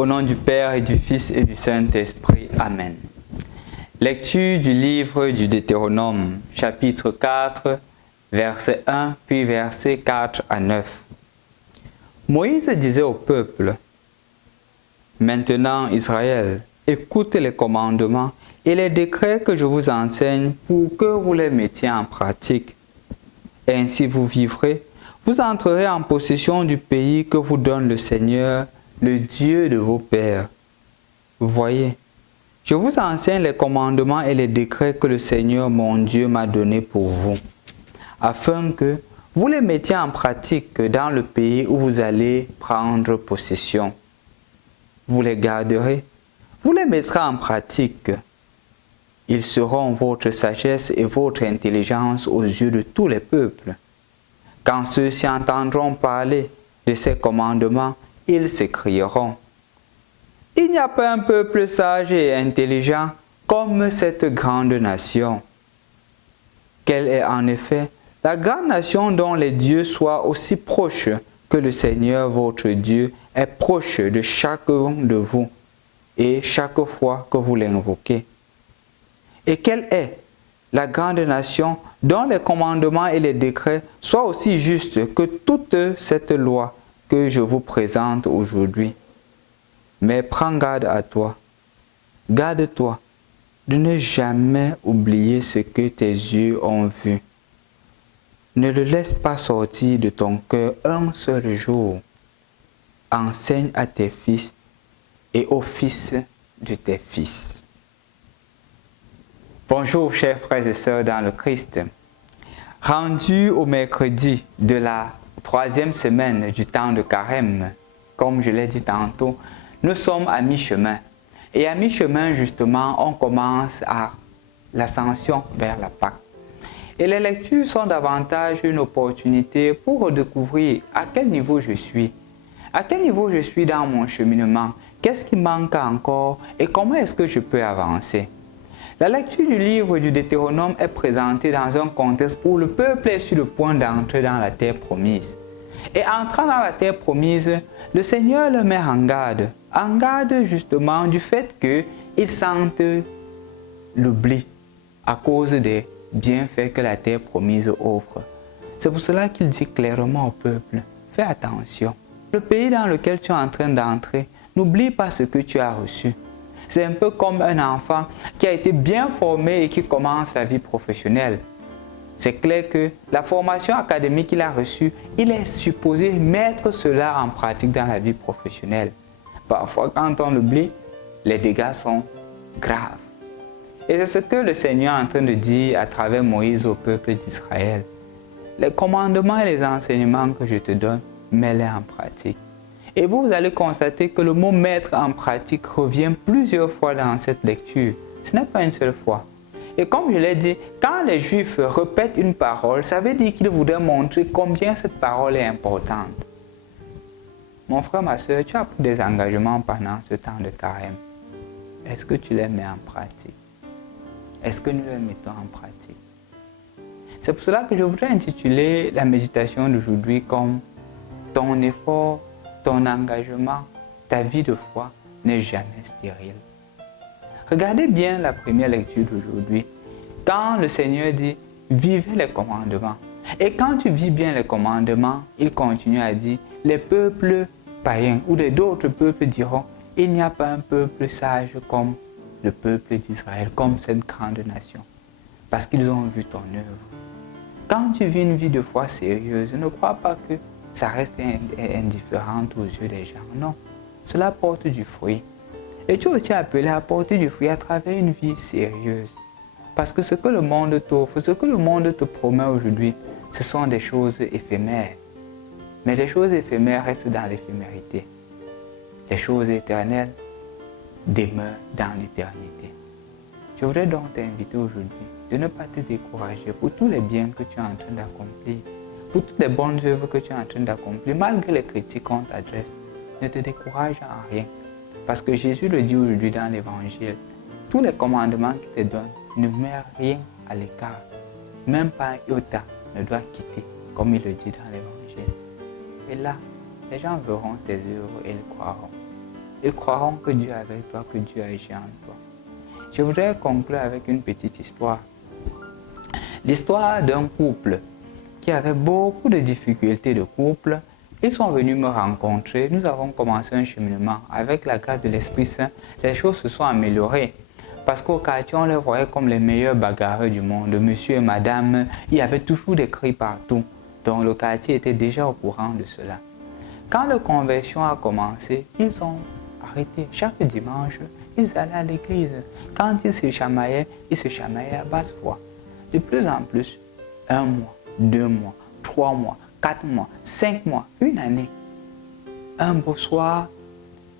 Au nom du Père et du Fils et du Saint-Esprit. Amen. Lecture du livre du Deutéronome, chapitre 4, verset 1, puis versets 4 à 9. Moïse disait au peuple, « Maintenant, Israël, écoutez les commandements et les décrets que je vous enseigne pour que vous les mettiez en pratique. Ainsi vous vivrez, vous entrerez en possession du pays que vous donne le Seigneur, le Dieu de vos pères. Voyez, je vous enseigne les commandements et les décrets que le Seigneur mon Dieu m'a donnés pour vous, afin que vous les mettiez en pratique dans le pays où vous allez prendre possession. Vous les garderez, vous les mettrez en pratique. Ils seront votre sagesse et votre intelligence aux yeux de tous les peuples. Quand ceux-ci entendront parler de ces commandements, ils s'écrieront. Il n'y a pas un peuple sage et intelligent comme cette grande nation. Quelle est en effet la grande nation dont les dieux soient aussi proches que le Seigneur votre Dieu est proche de chacun de vous et chaque fois que vous l'invoquez. Et quelle est la grande nation dont les commandements et les décrets soient aussi justes que toute cette loi que je vous présente aujourd'hui. Mais prends garde à toi, garde-toi de ne jamais oublier ce que tes yeux ont vu. Ne le laisse pas sortir de ton cœur un seul jour. Enseigne à tes fils et aux fils de tes fils. » Bonjour chers frères et sœurs dans le Christ. Rendu au mercredi de la 3e semaine du temps de Carême, comme je l'ai dit tantôt, nous sommes à mi-chemin. Et à mi-chemin, justement, on commence à l'ascension vers la Pâque. Et les lectures sont davantage une opportunité pour redécouvrir à quel niveau je suis. À quel niveau je suis dans mon cheminement. Qu'est-ce qui manque encore et comment est-ce que je peux avancer. La lecture du livre du Deutéronome est présentée dans un contexte où le peuple est sur le point d'entrer dans la terre promise. Et entrant dans la terre promise, le Seigneur le met en garde justement du fait qu'ils sentent l'oubli à cause des bienfaits que la terre promise offre. C'est pour cela qu'il dit clairement au peuple, fais attention. Le pays dans lequel tu es en train d'entrer, n'oublie pas ce que tu as reçu. C'est un peu comme un enfant qui a été bien formé et qui commence sa vie professionnelle. C'est clair que la formation académique qu'il a reçue, il est supposé mettre cela en pratique dans la vie professionnelle. Parfois, quand on l'oublie, les dégâts sont graves. Et c'est ce que le Seigneur est en train de dire à travers Moïse au peuple d'Israël. Les commandements et les enseignements que je te donne, mets-les en pratique. Et vous allez constater que le mot « mettre en pratique » revient plusieurs fois dans cette lecture. Ce n'est pas une seule fois. Et comme je l'ai dit, quand les Juifs répètent une parole, ça veut dire qu'ils voudraient montrer combien cette parole est importante. Mon frère, ma soeur, tu as pris des engagements pendant ce temps de carême. Est-ce que tu les mets en pratique? Est-ce que nous les mettons en pratique? C'est pour cela que je voudrais intituler la méditation d'aujourd'hui comme « Ton effort, ton engagement, ta vie de foi n'est jamais stérile. » Regardez bien la première lecture d'aujourd'hui. Quand le Seigneur dit « Vivez les commandements ». Et quand tu vis bien les commandements, il continue à dire « Les peuples païens ou d'autres peuples diront « Il n'y a pas un peuple sage comme le peuple d'Israël, comme cette grande nation. » Parce qu'ils ont vu ton œuvre. Quand tu vis une vie de foi sérieuse, ne crois pas que ça reste indifférent aux yeux des gens. Non, cela porte du fruit. Et tu es aussi appelé à porter du fruit à travers une vie sérieuse. Parce que ce que le monde t'offre, ce que le monde te promet aujourd'hui, ce sont des choses éphémères. Mais les choses éphémères restent dans l'éphémérité. Les choses éternelles demeurent dans l'éternité. Je voudrais donc t'inviter aujourd'hui de ne pas te décourager pour tous les biens que tu es en train d'accomplir, pour toutes les bonnes œuvres que tu es en train d'accomplir, malgré les critiques qu'on t'adresse. Ne te décourage en rien. Parce que Jésus le dit aujourd'hui dans l'Évangile, tous les commandements qu'il te donne ne mettent rien à l'écart. Même pas un iota ne doit quitter, comme il le dit dans l'Évangile. Et là, les gens verront tes œuvres et ils croiront. ils croiront que Dieu est avec toi, que Dieu agit en toi. Je voudrais conclure avec une petite histoire. L'histoire d'un couple qui avait beaucoup de difficultés de couple. Ils sont venus me rencontrer. Nous avons commencé un cheminement. Avec la grâce de l'Esprit Saint, les choses se sont améliorées. Parce qu'au quartier, on les voyait comme les meilleurs bagarreurs du monde. Monsieur et madame, il y avait toujours des cris partout. Donc le quartier était déjà au courant de cela. Quand la conversion a commencé, ils ont arrêté. Chaque dimanche, ils allaient à l'église. Quand ils se chamaillaient à basse voix. De plus en plus, 1 mois, 2 mois, 3 mois, 4 mois, 5 mois, une année. Un beau soir,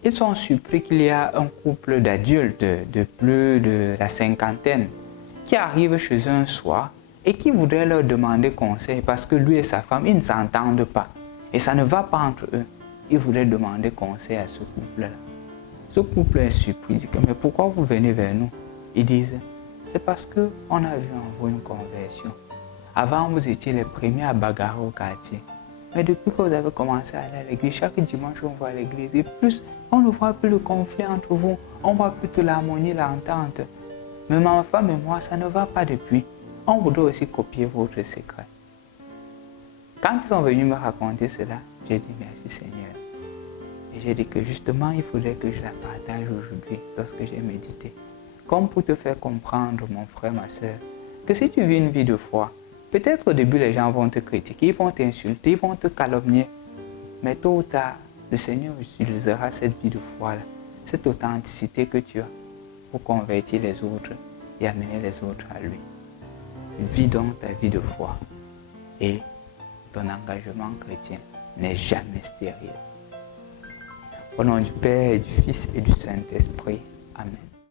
ils sont surpris qu'il y a un couple d'adultes de plus de la cinquantaine qui arrive chez eux un soir et qui voudrait leur demander conseil parce que lui et sa femme, ils ne s'entendent pas. Et ça ne va pas entre eux. Ils voudraient demander conseil à ce couple-là. Ce couple est surpris, il dit mais pourquoi vous venez vers nous? Ils disent, c'est parce qu'on a vu en vous une conversion. Avant, vous étiez les premiers à bagarrer au quartier. Mais depuis que vous avez commencé à aller à l'église, chaque dimanche, on va à l'église. Et plus, on ne voit plus le conflit entre vous. On voit plutôt l'harmonie, l'entente. Mais ma femme et moi, ça ne va pas depuis. On voudrait aussi copier votre secret. Quand ils sont venus me raconter cela, j'ai dit merci Seigneur. Et j'ai dit que justement, il faudrait que je la partage aujourd'hui lorsque j'ai médité. Comme pour te faire comprendre, mon frère, ma soeur, que si tu vis une vie de foi, peut-être au début, les gens vont te critiquer, ils vont t'insulter, ils vont te calomnier. Mais tôt ou tard, le Seigneur utilisera cette vie de foi-là, cette authenticité que tu as pour convertir les autres et amener les autres à lui. Vis donc ta vie de foi et ton engagement chrétien n'est jamais stérile. Au nom du Père, et du Fils et du Saint-Esprit. Amen.